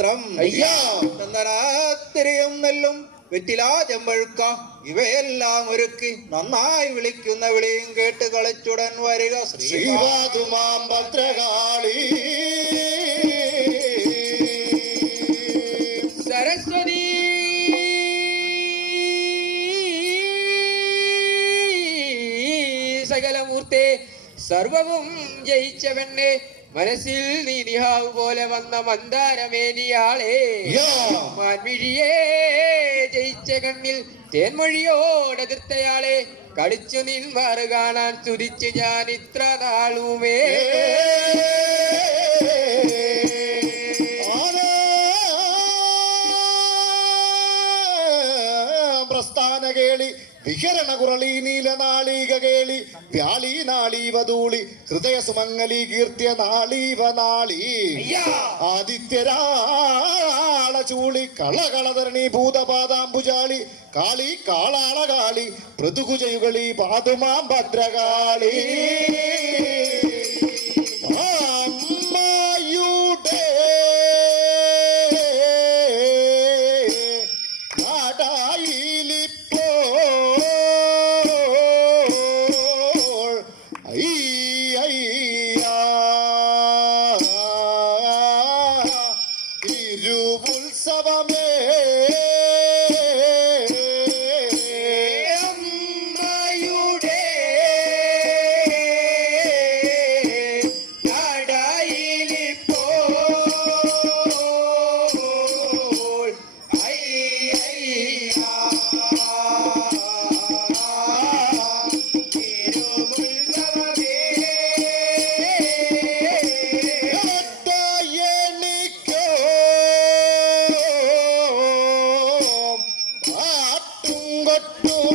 മാത്രം. അയ്യോ. ചന്ദനാത്തിരിയും നെല്ലും വെറ്റിലാ ചെമ്പഴുക്ക ഇവയെല്ലാം ഒരുക്കി നന്നായി വിളിക്കുന്ന വിളിയും കേട്ട് കളിച്ചുടൻ വരിക ശ്രീ ശ്രീവാതുമാം ഭദ്രകാളി. സർവവും ജയിച്ചവന്റെ മനസ്സിൽ നീ നിഹാവ് പോലെ വന്ന മന്ദാരമേനിയാളെ. മാൻമിഴിയേ ജയിച്ച കണ്ണിൽ തേൻമൊഴിയോടെതിർത്തയാളെ കളിച്ചു നിന്മാറ് കാണാൻ തുതിച്ച് ഞാൻ ഇത്ര നാളുമേ. കേളി. വിഹരണ കുറളി നീലനാളിക കേളി. വ്യാളി നാളീവധൂളി ഹൃദയ സുമംഗലി കീർത്തിയ നാളീവ നാളി ആദിത്യരാള ചൂളി കളകളധരണി ഭൂതപാദാംബുജാളി. കാളി കാളാള കാളി പൃഥുകുജയുകളി പാതുമാം ഭദ്രകാളി.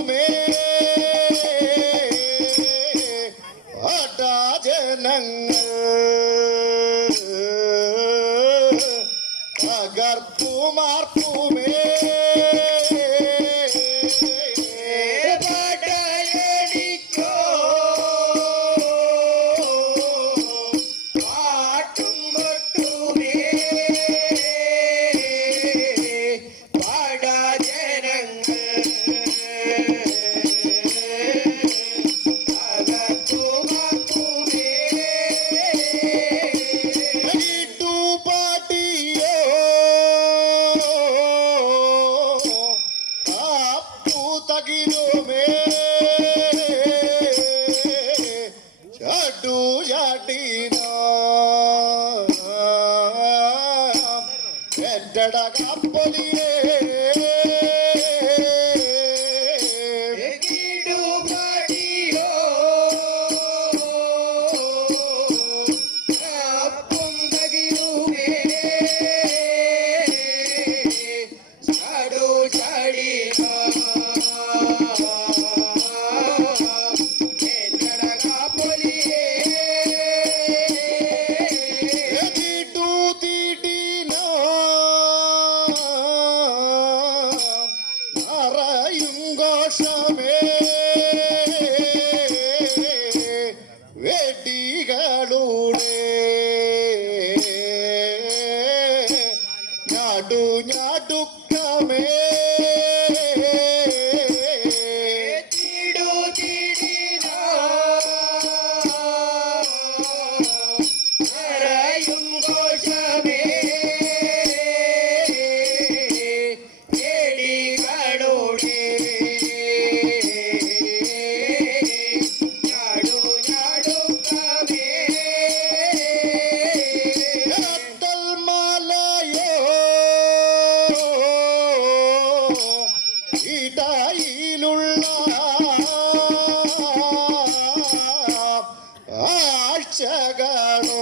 me. కట్టినా. ఎడ్డడగా పొలియే ഘോഷമേ ഞാടു ഞാടുക്കമേ. ಆಶ್ಚಗಾನೋ